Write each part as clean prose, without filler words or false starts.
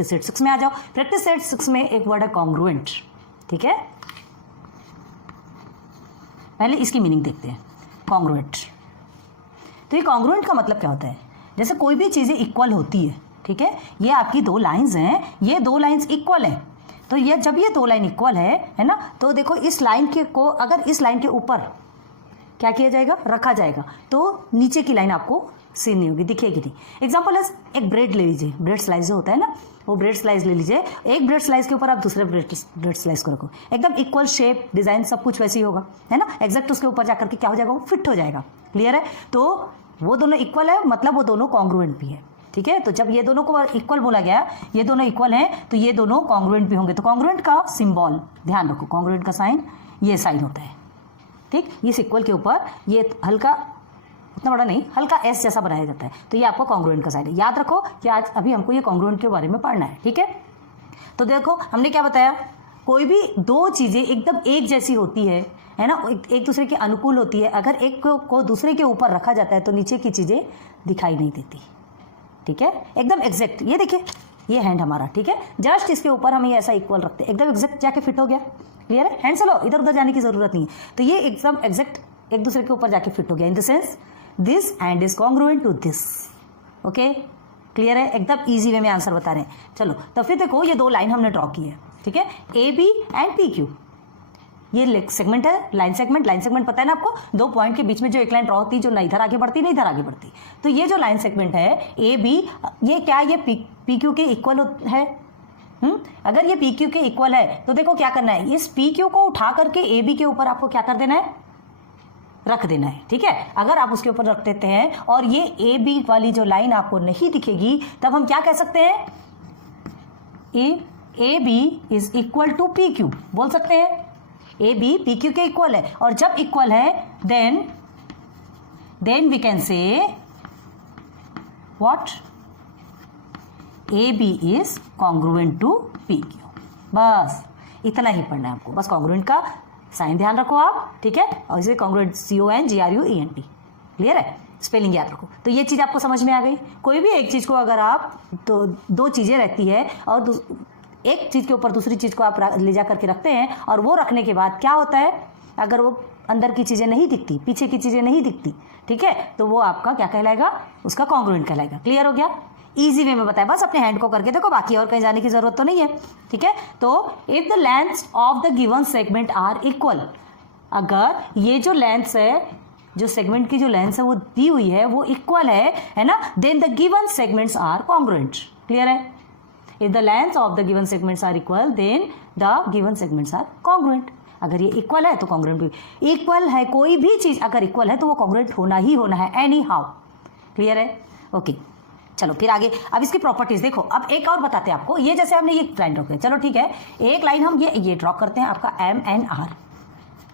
Practice set 6 में आ जाओ। Practice set 6 में एक वर्ड है कॉन्ग्रुएंट, ठीक है। पहले इसकी मीनिंग देखते हैं, कॉन्ग्रुएंट। तो ये कॉन्ग्रुएंट का मतलब क्या होता है, जैसे कोई भी चीज़ें इक्वल होती है, ठीक है, ये आपकी दो लाइंस हैं, ये दो लाइंस इक्वल हैं, तो ये जब ये दो लाइन इक्वल है ना, तो देखो इस लाइन के को अगर इस लाइन के ऊपर क्या किया जाएगा, रखा जाएगा, तो नीचे की लाइन आपको सीन नहीं होगी, दिखेगी नहीं। एग्जाम्पल है, एक ब्रेड ले लीजिए, ब्रेड स्लाइस जो होता है ना, वो ब्रेड स्लाइस ले लीजिए, एक ब्रेड स्लाइस के ऊपर आप दूसरे ब्रेड स्लाइस को रखो, एकदम इक्वल शेप, डिजाइन सब कुछ वैसे ही होगा, है ना, एग्जैक्ट उसके ऊपर जाकर के क्या हो जाएगा, वो फिट हो जाएगा। क्लियर है? तो वो दोनों इक्वल है, मतलब वो दोनों कॉन्ग्रुएंट भी है, ठीक है। तो जब ये दोनों को इक्वल बोला गया, ये दोनों इक्वल हैं, तो ये दोनों कॉन्ग्रुएंट भी होंगे। तो कॉन्ग्रुएंट का सिंबल ध्यान रखो, कॉन्ग्रुएंट का साइन ये साइन होता है, ठीक। इस इक्वल के ऊपर ये हल्का, उतना बड़ा नहीं, हल्का एस जैसा बनाया जाता है, तो ये आपका कॉन्ग्रुएंट का साइन है। याद रखो कि आज अभी हमको ये कॉन्ग्रुएंट के बारे में पढ़ना है, ठीक है। तो देखो हमने क्या बताया, कोई भी दो चीज़ें एकदम एक जैसी होती है ना, एक दूसरे के अनुकूल होती है, अगर एक को दूसरे के ऊपर रखा जाता है तो नीचे की चीज़ें दिखाई नहीं देती, ठीक है, एकदम एग्जैक्ट। ये देखिए, ये हैंड हमारा, ठीक है, जस्ट इसके ऊपर हम ये ऐसा इक्वल रखते हैं, एकदम एग्जैक्ट जाके फिट हो गया। क्लियर है? हैंड चलो, इधर उधर जाने की जरूरत नहीं है, तो ये एकदम एग्जैक्ट एक दूसरे के ऊपर जाके फिट हो गया। In the sense this hand is congruent to this. Okay, clear है? एकदम ईजी वे में आंसर बता रहे हैं। चलो तो फिर देखो, ये दो लाइन हमने ड्रॉ की है, ठीक है, A B and P Q. ये सेगमेंट है, लाइन सेगमेंट। लाइन सेगमेंट पता है ना आपको, दो पॉइंट के बीच में जो एक लाइन ड्रॉ होती है, जो ना इधर आगे बढ़ती ना इधर आगे बढ़ती। तो ये जो लाइन सेगमेंट है ए बी, ये क्या, ये पी क्यू के इक्वल है। अगर ये पी क्यू के इक्वल है तो देखो क्या करना है, इस पी क्यू को उठा करके ए बी के ऊपर आपको क्या कर देना है, रख देना है, ठीक है। अगर आप उसके ऊपर रख देते हैं और ये ए बी वाली जो लाइन आपको नहीं दिखेगी, तब हम क्या कह सकते हैं, A B is equal to P Q बोल सकते हैं। ए बी पी क्यू के इक्वल है, और जब इक्वल है then we can say what, A B is congruent to P Q. बस इतना ही पढ़ना है आपको, बस कॉन्ग्रुएंट का साइन ध्यान रखो आप, ठीक है, और इसे कॉन्ग्रुएंट CONGRUENT। क्लियर है? स्पेलिंग याद रखो। तो ये चीज़ आपको समझ में आ गई। कोई भी एक चीज़ को अगर आप तो दो चीज़ें रहती है और एक चीज़ के ऊपर दूसरी चीज़ को आप ले जा करके रखते हैं, और वो रखने के बाद क्या होता है, अगर वो अंदर की चीज़ें नहीं दिखती, पीछे की चीज़ें नहीं दिखती, ठीक है, तो वो आपका क्या कहलाएगा, उसका कॉन्ग्रुएंट कहलाएगा। क्लियर हो गया? इजी वे में बताया, बस अपने हैंड को करके देखो, बाकी और कहीं जाने की जरूरत तो नहीं है, ठीक है। तो if the lengths of the given segment are equal, अगर ये जो लेंथ्स है, जो सेगमेंट की जो लेंथ है वो दी हुई है, वो इक्वल है ना, then the given segments are congruent. Clear है? If the lengths of the given segments are equal, then the given segments are congruent. अगर ये इक्वल है तो कॉन्ग्रुएंट भी इक्वल है। कोई भी चीज अगर इक्वल है तो वो कॉन्ग्रुएंट होना ही होना है, एनी हाउ। क्लियर है? ओके, चलो फिर आगे। अब इसकी प्रॉपर्टीज देखो। अब एक और बताते हैं आपको, ये जैसे हमने ये लाइन ड्रॉ किया, चलो ठीक है, एक लाइन हम ये ड्रॉ करते हैं आपका MNR,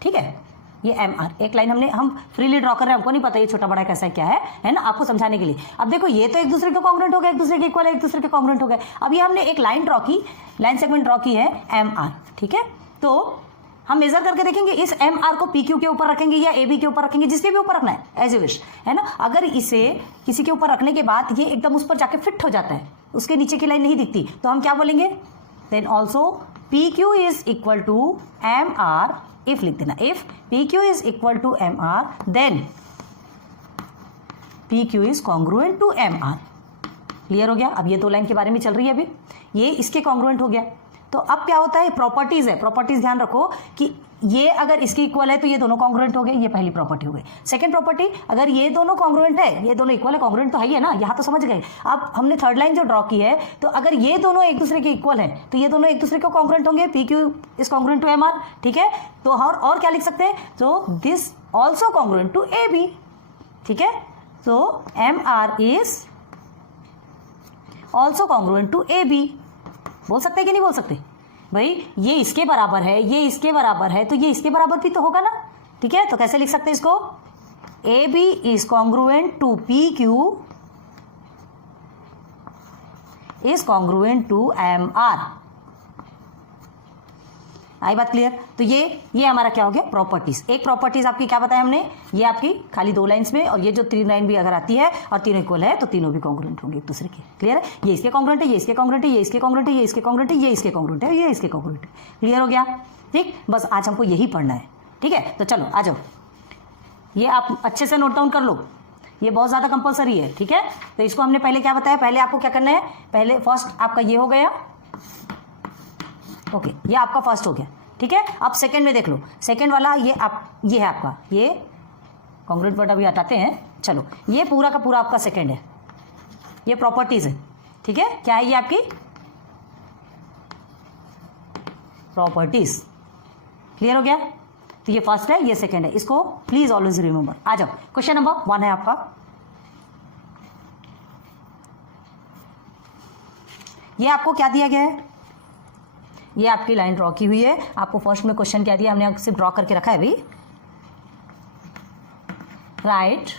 ठीक है, ये MR एक लाइन हम फ्रीली ड्रॉ कर रहे हैं, हमको नहीं पता ये छोटा बड़ा कैसा क्या है ना, आपको समझाने के लिए। अब देखो ये तो एक दूसरे के कॉन्ग्रुएंट हो गए, एक दूसरे के इक्वल है, एक दूसरे के कॉन्ग्रुएंट हो गए। अब ये हमने एक लाइन ड्रॉ की, लाइन सेगमेंट ड्रॉ की है MR, ठीक है। तो हम मेजर करके देखेंगे, इस MR को PQ के ऊपर रखेंगे या AB के ऊपर रखेंगे, जिसके भी ऊपर रखना है, एज यू विश, है ना। अगर इसे किसी के ऊपर रखने के बाद ये एकदम उस पर जाके फिट हो जाता है, उसके नीचे की लाइन नहीं दिखती, तो हम क्या बोलेंगे, then also PQ is equal to MR। If लिख देना, if PQ is equal to MR, then PQ is congruent to MR। Clear हो गया? अब ये दो लाइन के बारे में चल रही है, अभी ये इसके कॉन्ग्रुएंट हो गया। तो अब क्या होता है, प्रॉपर्टीज है, प्रॉपर्टीज ध्यान रखो कि ये अगर इसके इक्वल है तो ये दोनों कॉन्ग्रुएंट हो गए, ये पहली प्रॉपर्टी हो गई। सेकंड प्रॉपर्टी, अगर ये दोनों कॉन्ग्रुएंट है, ये दोनों इक्वल है, कॉन्ग्रुएंट तो है ही है ना, यहाँ तो समझ गए। अब हमने थर्ड लाइन जो ड्रॉ की है, तो अगर ये दोनों एक दूसरे के इक्वल है तो ये दोनों एक दूसरे को कॉन्ग्रुएंट होंगे, PQ is congruent to MR, ठीक है। तो और क्या लिख सकते हैं, तो this also congruent to AB, ठीक है। तो MR is also congruent to AB। बोल सकते हैं कि नहीं बोल सकते भाई, ये इसके बराबर है, ये इसके बराबर है, तो ये इसके बराबर भी तो होगा ना, ठीक है। तो कैसे लिख सकते हैं इसको, AB is congruent to PQ is congruent to MR। आई बात क्लियर? तो ये हमारा क्या हो गया, प्रॉपर्टीज। एक प्रॉपर्टीज आपकी क्या बताया हमने, ये आपकी खाली 2 लाइंस में, और ये जो 3 लाइन भी अगर आती है और तीनों इक्वल है तो तीनों भी कॉन्ग्रुएंट होंगे एक दूसरे के। क्लियर है? ये इसके कॉन्ग्रुएंट है, ये इसके कॉन्ग्रुएंट है, ये इसके कॉन्ग्रुएंट है, ये इसके कॉन्ग्रुएंट है, ये इसके कॉन्ग्रुएंट है, ये इसके कॉन्ग्रुएंट है। क्लियर हो गया? ठीक, बस आज हमको यही पढ़ना है। ठीक है, तो चलो आ जाओ, ये आप अच्छे से नोट डाउन कर लो, ये बहुत ज़्यादा कंपलसरी है। ठीक है, तो इसको हमने पहले क्या बताया, पहले आपको क्या करना है, पहले फर्स्ट आपका ये हो गया, ओके, ये आपका फर्स्ट हो गया। ठीक है, अब सेकंड में देख लो, सेकंड वाला ये है आपका, ये कॉन्ग्रुएंट वर्ड अभी हटाते हैं। चलो, ये पूरा का पूरा आपका सेकंड है, ये प्रॉपर्टीज है। ठीक है, क्या है ये आपकी प्रॉपर्टीज। क्लियर हो गया? तो ये फर्स्ट है, ये सेकंड है, इसको प्लीज ऑलवेज रिमेंबर। आ जाओ, क्वेश्चन नंबर 1 है आपका, ये आपको क्या दिया गया है, ये आपकी लाइन ड्रॉ की हुई है। आपको फर्स्ट में क्वेश्चन क्या दिया, हमने सिर्फ ड्रॉ करके रखा है अभी। Right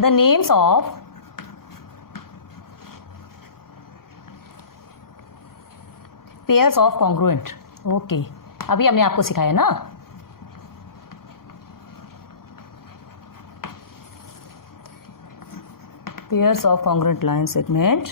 the names of pairs of congruent. Okay, अभी हमने आपको सिखाया ना, pairs of congruent line segment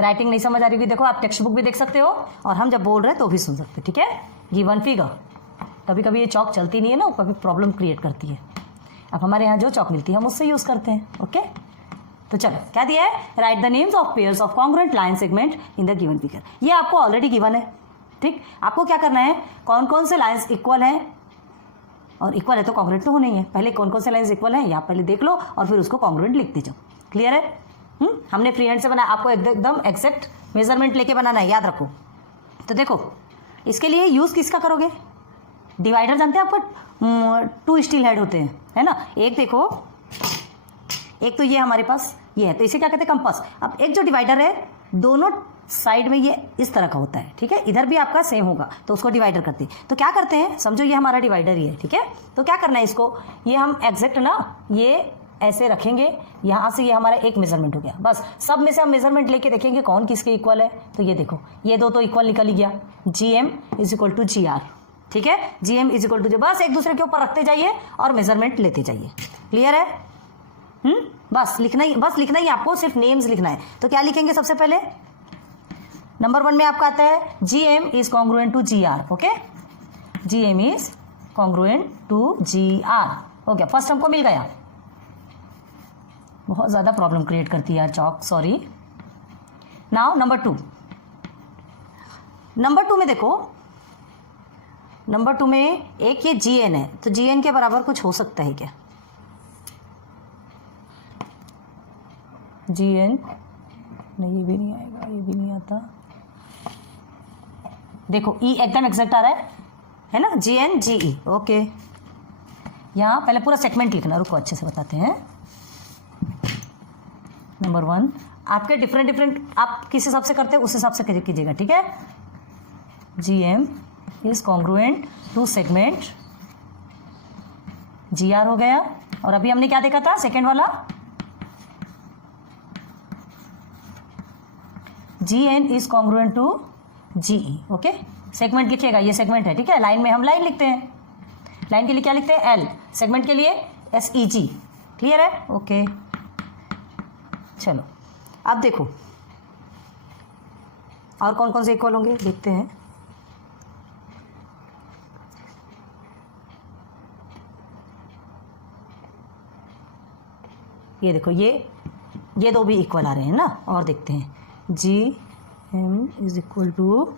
writing नहीं समझ आ रही होगी, देखो आप टेक्स्ट बुक भी देख सकते हो और हम जब बोल रहे हैं तो भी सुन सकते हो। ठीक है, गिवन फिगर, कभी कभी ये चौक चलती नहीं है ना, कभी प्रॉब्लम क्रिएट करती है। अब हमारे यहाँ जो चौक मिलती है हम उससे यूज करते हैं। ओके, तो चलो क्या दिया है, right the names of pairs of congruent line segment in the given figure. ये आपको ऑलरेडी गिवन है। ठीक, आपको क्या करना है, कौन कौन से लाइन्स इक्वल हैं, और इक्वल है तो कॉन्ग्रुएंट तो होना ही है। पहले कौन कौन से लाइन्स इक्वल हैं ये आप पहले देख लो और फिर उसको कॉन्ग्रुएंट लिखते जाओ। क्लियर है? हमने फ्री हैंड से बनाया, आपको एकदम एग्जैक्ट मेजरमेंट लेके बनाना है, याद रखो। तो देखो, इसके लिए यूज किसका करोगे, डिवाइडर जानते हैं आपको, 2 स्टील हेड होते हैं, है ना। एक देखो, एक तो ये हमारे पास ये है, तो इसे क्या कहते हैं, कंपास। अब एक जो डिवाइडर है, दोनों साइड में ये इस तरह का होता है। ठीक है, इधर भी आपका सेम होगा, तो उसको डिवाइडर करते हैं। तो क्या करते हैं, समझो ये हमारा डिवाइडर ही है। ठीक है, तो क्या करना है इसको, ये हम एग्जैक्ट ना ये ऐसे रखेंगे, यहाँ से ये हमारा एक मेजरमेंट हो गया। बस सब में से हम मेजरमेंट लेके देखेंगे कौन किसके इक्वल है। तो ये देखो, ये दो तो इक्वल निकल ही गया, GM is equal to GR। ठीक है, GM इज इक्वल टू, बस एक दूसरे के ऊपर रखते जाइए और मेजरमेंट लेते जाइए। क्लियर है? बस लिखना ही आपको, सिर्फ नेम्स लिखना है। तो क्या लिखेंगे सबसे पहले, नंबर 1 में आपका आता है GM is congruent to GR। Okay, GM is congruent to GR हो गया, फर्स्ट हमको मिल गया। बहुत ज़्यादा प्रॉब्लम क्रिएट करती है यार चौक, सॉरी। नाउ नंबर 2, नंबर 2 में देखो, नंबर 2 में एक ये GN है, तो GN के बराबर कुछ हो सकता है क्या, GN नहीं, ये भी नहीं आएगा, ये भी नहीं आता। देखो E एकदम एग्जैक्ट आ रहा है ना, GN GE। ओके, यहाँ पहले पूरा सेगमेंट लिखना, रुको अच्छे से बताते हैं। नंबर 1 आपके डिफरेंट आप किस हिसाब से करते हैं उस हिसाब से कीजिएगा। ठीक है, GM is congruent to segment GR हो गया। और अभी हमने क्या देखा था, सेकेंड वाला GN is congruent to GE। Okay, segment लिखिएगा, ये सेगमेंट है। ठीक है, लाइन में हम लाइन लिखते हैं, लाइन के लिए क्या लिखते हैं, L, सेगमेंट के लिए SEG। क्लियर है? ओके, चलो अब देखो और कौन कौन से इक्वल होंगे देखते हैं। ये देखो, ये दो भी इक्वल आ रहे हैं ना, और देखते हैं, GM is equal to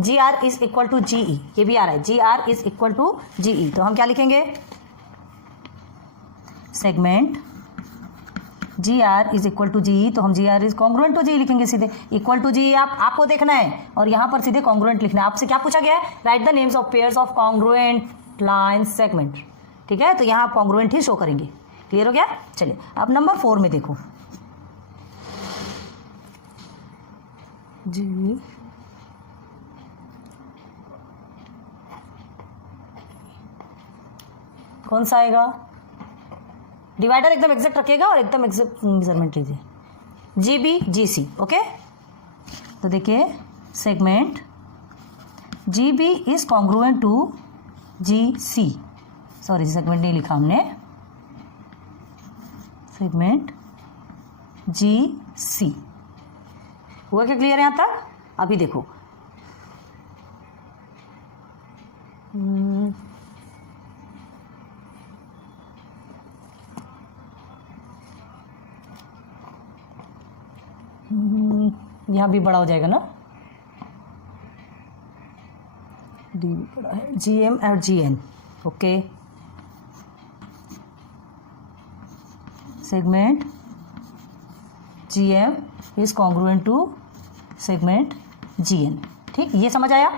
GR is equal to GE, ये भी आ रहा है, GR is equal to GE। तो हम क्या लिखेंगे, segment GR is equal to GE, तो हम GR is congruent to GE लिखेंगे सीधे। इक्वल टू GE आपको देखना है और यहाँ पर सीधे कॉन्ग्रुएंट लिखना है। आपसे क्या पूछा गया है, right the names of pairs of congruent line segment. ठीक है, तो यहाँ आप कॉन्ग्रुएंट ही शो करेंगे। क्लियर हो गया? चलिए अब नंबर 4 में देखो, कौन सा आएगा? डिवाइडर एकदम एग्जैक्ट रखिएगा और एकदम एग्जैक्ट मेजरमेंट लीजिए, GB GC। ओके, तो देखिए segment GB is congruent to GC, sorry segment नहीं लिखा हमने, सेगमेंट GC हुआ क्या? क्लियर है यहां तक? अभी देखो यहां भी बड़ा हो जाएगा ना, डी बड़ा है, GM और GN। Okay, segment GM is congruent to segment GN। ठीक, ये समझ आया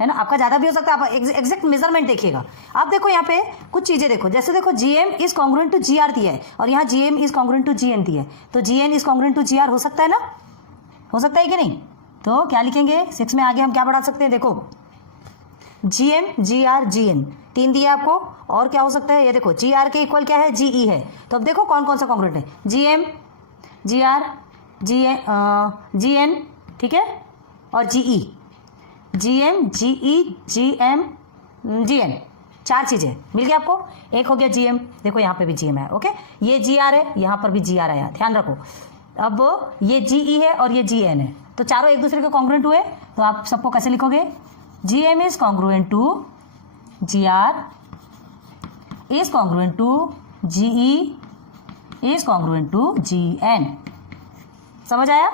है ना? आपका ज़्यादा भी हो सकता है, आप एग्जैक्ट मेजरमेंट देखिएगा। आप देखो यहाँ पे कुछ चीज़ें देखो, जैसे देखो GM is congruent to GR दिया है और यहाँ GM is congruent to GN दिया है, तो GN is congruent to GR हो सकता है ना? हो सकता है कि नहीं? तो क्या लिखेंगे 6 में? आगे हम क्या बढ़ा सकते हैं? देखो GM GR GN 3 दिया आपको, और क्या हो सकता है? ये देखो GR के इक्वल क्या है? GE है। तो अब देखो कौन कौन सा कॉन्ग्रुएंट है, GM GR GN, ठीक है, और GE, GM GE GM GN, 4 चीज़ें मिल गया आपको। एक हो गया GM, देखो यहाँ पे भी GM है। ओके, ये GR है, यहाँ पर भी GR आया, ध्यान रखो। अब ये GE है और ये GN है, तो चारों एक दूसरे के कॉन्ग्रुएंट हुए, तो आप सबको कैसे लिखोगे? GM is congruent to GR is congruent to GE is congruent to GN। समझ आया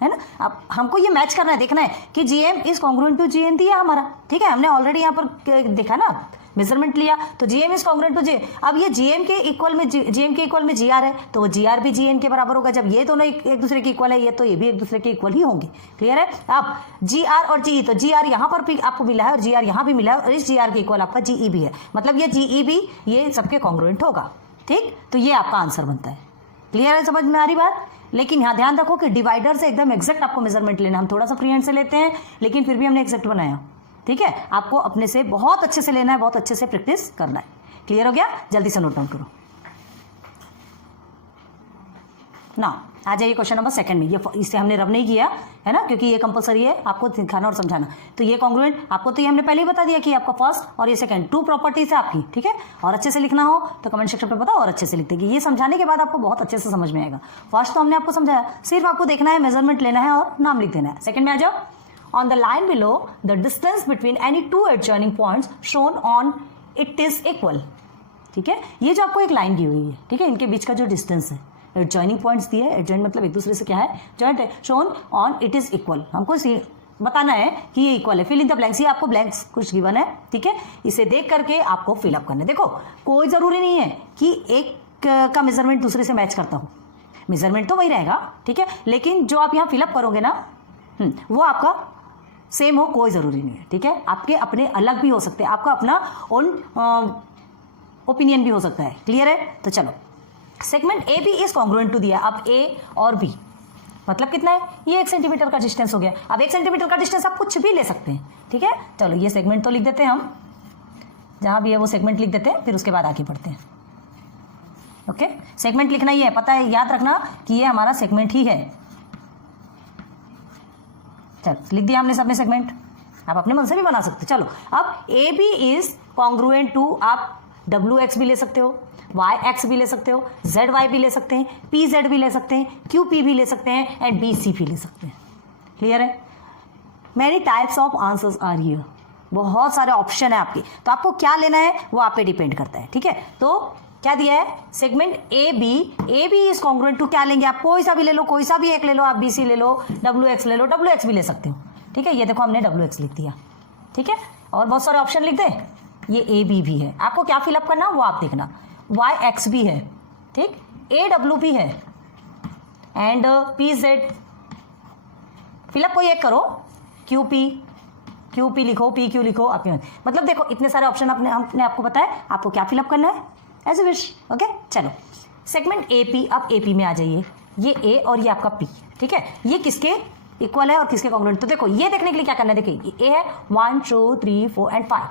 है ना? अब हमको ये मैच करना है, देखना है कि GM is congruent to GN दिया हमारा, ठीक है, हमने ऑलरेडी यहाँ पर देखा ना, मेजरमेंट लिया, तो GM is congruent to GN। अब ये GM के इक्वल में GR है, तो वो GR भी GN के बराबर होगा। जब ये दोनों एक दूसरे के इक्वल है, ये तो ये भी एक दूसरे के इक्वल ही होंगे। क्लियर है? अब GR और GE, तो GR यहाँ पर भी आपको मिला है और GR यहाँ भी मिला है, और इस GR के इक्वल आपका GE भी है, मतलब ये GE भी ये सबके कॉन्ग्रुएंट होगा। ठीक, तो ये आपका आंसर बनता है। क्लियर है? समझ में आ रही बात? लेकिन यहाँ ध्यान रखो कि डिवाइडर से एकदम एग्जैक्ट आपको मेजरमेंट लेना, हम थोड़ा सा फ्री हैंड से लेते हैं, लेकिन फिर भी हमने एग्जैक्ट बनाया। ठीक है, आपको अपने से बहुत अच्छे से लेना है, बहुत अच्छे से प्रैक्टिस करना है। क्लियर हो गया? जल्दी से नोट डाउन करो ना। आ जाइए क्वेश्चन नंबर 2 में। ये इससे हमने रब नहीं किया है ना, क्योंकि ये कंपलसरी है आपको दिखाना और समझाना। तो ये कॉन्ग्रुएंट आपको तो ये हमने पहले ही बता दिया कि आपका फर्स्ट और ये सेकंड 2 प्रॉपर्टीज है आपकी। ठीक है, और अच्छे से लिखना हो तो कमेंट सेक्शन पे बताओ और अच्छे से लिख देगी। ये समझाने के बाद आपको बहुत अच्छे से समझ में आएगा। फर्स्ट तो हमने आपको समझाया, सिर्फ आपको देखना है, मेजरमेंट लेना है और नाम लिख देना है। सेकंड में आ जाओ। On the line below, the distance between any 2 adjoining points shown on it is equal। ठीक है, ये जो आपको एक लाइन दी हुई है, ठीक है, इनके बीच का जो डिस्टेंस है, एडजॉइनिंग पॉइंट्स दिए, एडजॉइन मतलब एक दूसरे से क्या है, जॉइंट है, shown on it is equal. हमको बताना है कि ये इक्वल है। फिल इन द ब्लैंक्स, ये आपको ब्लैंक्स कुछ गिवन है, ठीक है, इसे देख करके आपको फिलअप करना है। देखो कोई जरूरी नहीं है कि एक का मेजरमेंट दूसरे से मैच करता हो, मेजरमेंट तो वही रहेगा, ठीक है, लेकिन जो आप यहाँ फिलअप करोगे ना वो आपका सेम हो, कोई ज़रूरी नहीं है। ठीक है, आपके अपने अलग भी हो सकते हैं, आपका अपना ओन ओपिनियन भी हो सकता है। क्लियर है? तो चलो, segment A B is congruent to दिया। अब ए और बी मतलब कितना है, ये 1 सेंटीमीटर का डिस्टेंस हो गया। अब 1 सेंटीमीटर का डिस्टेंस आप कुछ भी ले सकते हैं। ठीक है, चलो ये सेगमेंट तो लिख देते हैं, हम जहां भी है वो सेगमेंट लिख देते हैं, फिर उसके बाद आगे बढ़ते हैं। ओके, सेगमेंट लिखना ही है, पता है, याद रखना कि ये हमारा सेगमेंट ही है। चलो लिख दिया हमने सबने सेगमेंट, आप अपने मन से भी बना सकते हो। चलो, अब A B is congruent to, आप डब्ल्यू एक्स भी ले सकते हो, वाई एक्स भी ले सकते हो, जेड वाई भी ले सकते हैं, पी जेड भी ले सकते हैं, क्यू पी भी ले सकते हैं, एंड बी सी भी ले सकते हैं। क्लियर है? Many types of answers are here, बहुत सारे ऑप्शन है आपके, तो आपको क्या लेना है वो आप पे डिपेंड करता है। ठीक है, तो क्या दिया है, segment A B is congruent to, क्या लेंगे आप, कोई सा भी ले लो, कोई सा भी एक ले लो, आप बी सी ले लो, डब्ल्यू एक्स ले लो, डब्ल्यू एक्स भी ले सकते हो। ठीक है, ये देखो हमने डब्ल्यू एक्स लिख दिया। ठीक है, और बहुत सारे ऑप्शन लिख दे, ये ए बी भी है, आपको क्या फिलअप करना वो आप देखना, वाई एक्स भी है, ठीक, ए डब्ल्यू भी है, एंड पी जेड फिलअप कोई एक करो, क्यू पी लिखो, पी क्यू लिखो, आप मतलब देखो इतने सारे ऑप्शन हमने आपको बताया, आपको क्या फिलअप करना है एज ए विश। ओके, चलो सेगमेंट ए पी, अब ए पी में आ जाइए, ये ए और ये आपका पी। ठीक है, ये किसके इक्वल है और किसके कॉन्ग्रुएंट, तो देखो ये देखने के लिए क्या करना है, देखिए ए है 1 2 3 4 एंड 5,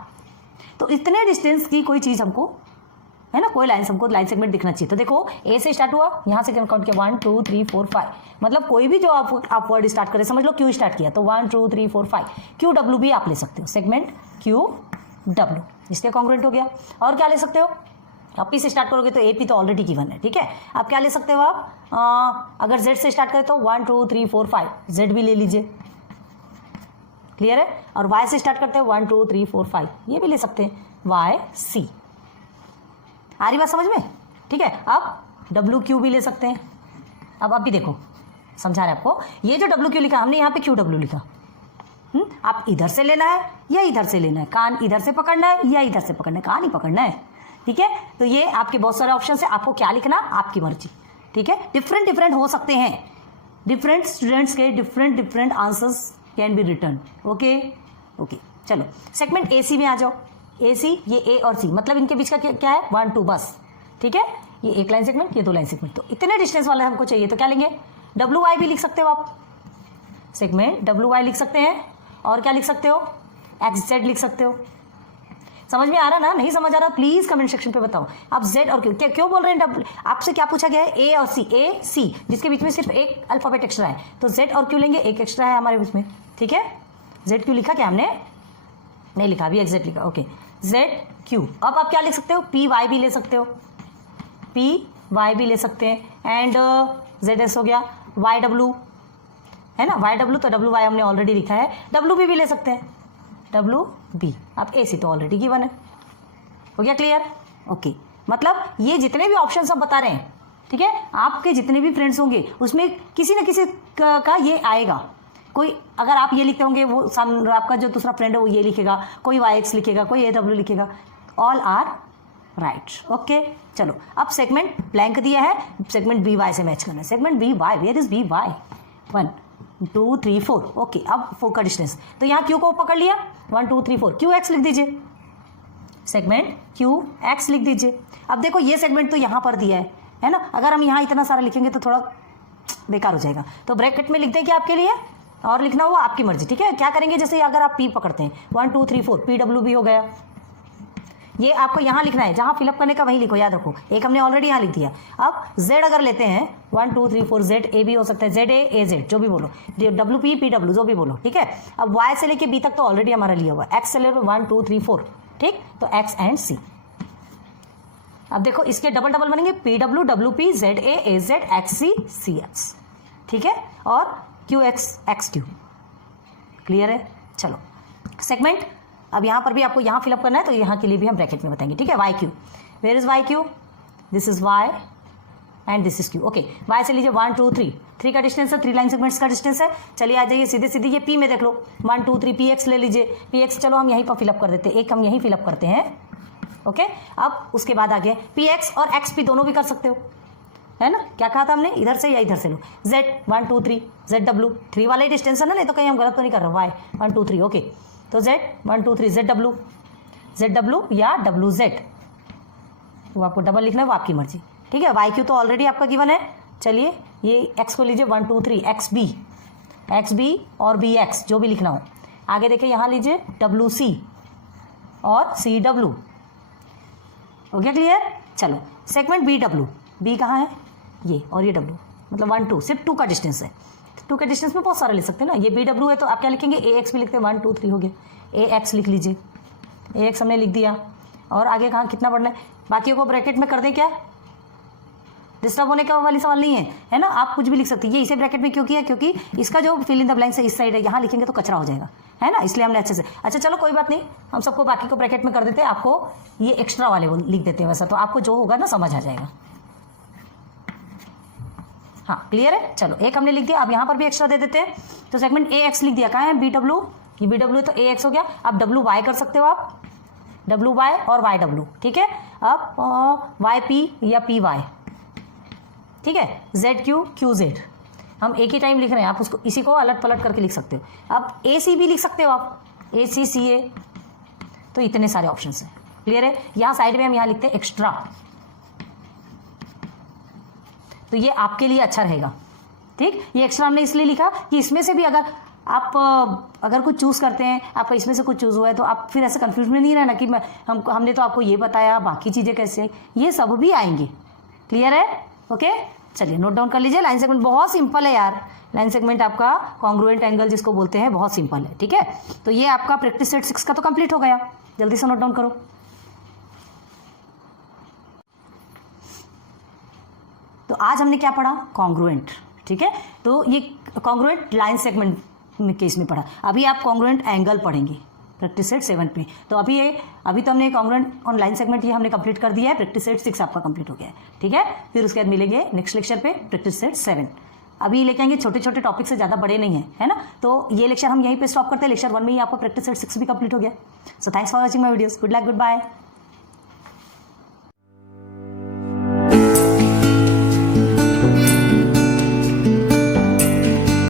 तो इतने डिस्टेंस की कोई चीज हमको है ना, कोई लाइन, हमको लाइन सेगमेंट दिखना चाहिए। तो देखो ए से स्टार्ट हुआ, यहाँ से काउंट किया 1 2 3 4 5, मतलब कोई भी जो आप वर्ड स्टार्ट करें, समझ लो क्यू स्टार्ट किया तो 1 2 3 4 5, क्यू डब्ल्यू भी आप ले सकते हो, सेगमेंट क्यू डब्ल्यू, इसके कॉन्ग्रुएंट हो गया। और क्या ले सकते हो, आप पी से स्टार्ट करोगे तो ए पी तो ऑलरेडी गिवन है, ठीक है। आप क्या ले सकते हो आप, अगर जेड से स्टार्ट करें तो 1 2 3 4 5, जेड भी ले लीजिए, क्लियर है। और वाई से स्टार्ट करते हैं 1 2 3 4 5, ये भी ले सकते हैं, वाई सी। आ रही बात समझ में, ठीक है। अब डब्ल्यू क्यू भी ले सकते हैं। अब भी देखो समझा रहे आपको, ये जो डब्ल्यू क्यू लिखा हमने यहाँ पे क्यू डब्ल्यू लिखा, आप इधर से लेना है या इधर से लेना है, कान इधर से पकड़ना है या इधर से पकड़ना है, कान ही पकड़ना है, ठीक है। तो ये आपके बहुत सारे ऑप्शन है, आपको क्या लिखना आपकी मर्जी, ठीक है। डिफरेंट डिफरेंट हो सकते हैं, डिफरेंट स्टूडेंट्स के different different answers can be return, okay okay. चलो सेगमेंट ए सी में आ जाओ, ए सी, ये ए और सी, मतलब इनके बीच का क्या है 1 2 बस, ठीक है। ये एक लाइन सेगमेंट, ये 2 लाइन सेगमेंट, तो इतने डिस्टेंस वाला हमको चाहिए तो क्या लेंगे, डब्ल्यू वाई भी लिख सकते हो आप, सेगमेंट डब्ल्यू वाई लिख सकते हैं। और क्या लिख सकते हो, एक्स जेड लिख सकते हो। समझ में आ रहा ना, नहीं समझ आ रहा प्लीज कमेंट सेक्शन पे बताओ। आप जेड और क्यू क्यों बोल रहे हैं, आपसे क्या पूछा गया है, ए और सी, ए सी जिसके बीच में सिर्फ एक अल्फाबेट एक्स्ट्रा है, तो जेड और क्यू लेंगे, एक एक्स्ट्रा है हमारे बीच में, ठीक है। जेड क्यू लिखा क्या हमने, नहीं लिखा, अभी एक्स जेड लिखा, ओके जेड क्यू। अब आप क्या लिख सकते हो, पी वाई भी ले सकते हो, पी वाई भी ले सकते हैं, एंड जेड एस हो गया, वाई डब्ल्यू है ना, वाई डब्ल्यू, तो डब्ल्यू वाई हमने ऑलरेडी लिखा है, डब्ल्यू भी ले सकते हैं, डब्ल्यू बी। अब ए सी तो ऑलरेडी गिवन है, हो गया क्लियर, ओके। मतलब ये जितने भी ऑप्शन सब बता रहे हैं, ठीक है, आपके जितने भी फ्रेंड्स होंगे उसमें किसी न किसी का ये आएगा। कोई अगर आप ये लिखते होंगे, वो सामने आपका जो दूसरा फ्रेंड है वो ये लिखेगा, कोई वाई एक्स लिखेगा, कोई ए डब्ल्यू लिखेगा, ऑल आर राइट, ओके। चलो अब सेगमेंट ब्लैंक दिया है, सेगमेंट बी वाई से मैच करना है, segment B Y, where is B Y, 1 2 3 4, okay. अब 4 का डिस्टेंस, तो यहाँ क्यू को पकड़ लिया, 1 2 3 4, क्यू एक्स लिख दीजिए, सेगमेंट क्यू एक्स लिख दीजिए। अब देखो ये सेगमेंट तो यहाँ पर दिया है ना, अगर हम यहाँ इतना सारा लिखेंगे तो थोड़ा बेकार हो जाएगा, तो ब्रैकेट में लिख दें क्या आपके लिए, और लिखना हुआ आपकी मर्जी, ठीक है। क्या करेंगे, जैसे अगर आप पी पकड़ते हैं 1 2 3 4, पी डब्ल्यू भी हो गया, ये आपको यहाँ लिखना है, जहाँ फिलअप करने का वहीं लिखो, याद रखो, एक हमने ऑलरेडी यहाँ लिख दिया। अब जेड अगर लेते हैं 1 2 3 4, जेड ए भी हो सकता है, जेड ए जेड जो भी बोलो, डब्ल्यू पी पी डब्ल्यू जो भी बोलो, ठीक है। अब वाई से लेके बी तक तो ऑलरेडी हमारा लिया हुआ, एक्स से ले 1 2 3 4, ठीक, तो एक्स एंड सी। अब देखो इसके डबल डबल बनेंगे, P W W P, Z A Z, X C C X, ठीक है, और Q X X Q, clear है। चलो सेगमेंट, अब यहाँ पर भी आपको यहाँ फिलअप करना है, तो यहाँ के लिए भी हम ब्रैकेट में बताएंगे, ठीक है। Y Q, where is Y Q, this is Y and this is Q, okay. वाई से लीजिए 1 2 3, 3 का डिस्टेंस है, 3 लाइन सेगमेंट्स का डिस्टेंस है। चलिए आ जाइए सीधे सीधे, ये पी में देख लो, 1 2 3, पी एक्स ले लीजिए, पी एक्स चलो हम यहीं पर फिलअप कर देते हैं, एक हम यहीं फिलअप करते हैं, ओके। अब उसके बाद आगे पी एक्स और एक्स पी दोनों भी कर सकते हो, है ना। क्या कहा था हमने, इधर से या इधर से लो, जेड 1 2 3, जेड डब्ल्यू 3 वाला ही डिस्टेंस है ना, नहीं तो कहीं हम गलत तो नहीं कर रहे, वाई 1 2 3, ओके। तो जेड 1 2 3, जेड डब्ल्यू या डब्ल्यू जेड, वो आपको डबल लिखना है, वो आपकी मर्जी, ठीक है। वाई क्यू तो ऑलरेडी आपका गिवन है। चलिए ये एक्स को लीजिए 1 2 3, एक्स बी और बी एक्स जो भी लिखना हो। आगे देखिए यहाँ लीजिए डब्ल्यू सी और सी डब्ल्यू, हो गया क्लियर। चलो सेगमेंट बी डब्ल्यू, बी कहाँ है, ये, और ये डब्ल्यू, मतलब 1 2, सिर्फ 2 का डिस्टेंस है, 2 के डिस्टेंस में बहुत सारा लिख सकते हैं ना। ये बी डब्ल्यू है तो आप क्या लिखेंगे, ए एक्स भी लिखते हैं, 1 2 3 हो गया, ए एक्स लिख लीजिए, ए एक्स हमने लिख दिया। और आगे कहाँ कितना बढ़ना है, बाकियों को ब्रैकेट में कर दें, क्या डिस्टर्ब होने का वाली सवाल नहीं है ना, आप कुछ भी लिख सकते हैं। ये इसे ब्रैकेट में क्यों किया, क्योंकि इसका जो फिल इन द ब्लैंक्स है इस साइड है, यहाँ लिखेंगे तो कचरा हो जाएगा, है ना, इसलिए हमने अच्छे से। अच्छा चलो कोई बात नहीं, हम सबको बाकी को ब्रैकेट में कर देते हैं, आपको ये एक्स्ट्रा वाले वो लिख देते हैं, वैसा तो आपको जो होगा ना समझ आ जाएगा। हाँ क्लियर है। चलो एक हमने लिख दिया, अब यहाँ पर भी एक्स्ट्रा दे देते हैं, तो सेगमेंट ए एक्स लिख दिया, कहाँ है बी डब्ल्यू, ये बी डब्ल्यू तो ए एक्स हो गया। अब डब्ल्यू वाई कर सकते हो आप, डब्ल्यू वाई और वाई डब्ल्यू, ठीक है। अब वाई पी या पी वाई, ठीक है, जेड क्यू क्यू जेड, हम एक ही टाइम लिख रहे हैं, आप उसको इसी को अलट पलट करके लिख सकते हो। अब ए सी भी लिख सकते हो आप, ए सी सी ए, तो इतने सारे ऑप्शन हैं, क्लियर है। यहाँ साइड में हम यहाँ लिखते हैं एक्स्ट्रा, तो ये आपके लिए अच्छा रहेगा, ठीक। ये एक्स्ट्रा हमने इसलिए लिखा कि इसमें से भी अगर आप अगर कुछ चूज़ करते हैं, आपका इसमें से कुछ चूज़ हुआ है, तो आप फिर ऐसे कंफ्यूज में नहीं रहना कि हमने तो आपको ये बताया, बाकी चीज़ें कैसे, ये सब भी आएंगी। क्लियर है? ओके, चलिए नोट डाउन कर लीजिए। लाइन सेगमेंट बहुत सिंपल है यार, लाइन सेगमेंट आपका कॉन्ग्रुएंट एंगल जिसको बोलते हैं, बहुत सिंपल है। ठीक है, तो ये आपका प्रैक्टिस सेट 6 का तो कंप्लीट हो गया। जल्दी से नोट डाउन करो। तो आज हमने क्या पढ़ा? कॉन्ग्रुएंट। ठीक है, तो ये कॉन्ग्रुएंट लाइन सेगमेंट केस में पढ़ा। अभी आप कॉन्ग्रुएंट एंगल पढ़ेंगे प्रैक्टिस सेट 7 पे। तो अभी तो हमने कॉन्ग्रुएंट ऑन लाइन सेगमेंट ये हमने कंप्लीट कर दिया है, प्रैक्टिस सेट 6 आपका कंप्लीट हो गया है। ठीक है, फिर उसके बाद मिलेंगे नेक्स्ट लेक्चर पे प्रैक्टिस सेट 7। अभी लेके आएंगे, छोटे छोटे टॉपिक से ज़्यादा बड़े नहीं है ना। तो ये लेक्चर हम यहीं पे स्टॉप करते हैं। लेक्चर 1 में ही आपका प्रैक्टिस सेट 6 भी कंप्लीट हो गया। So thanks for watching my videos. Good luck, good bye.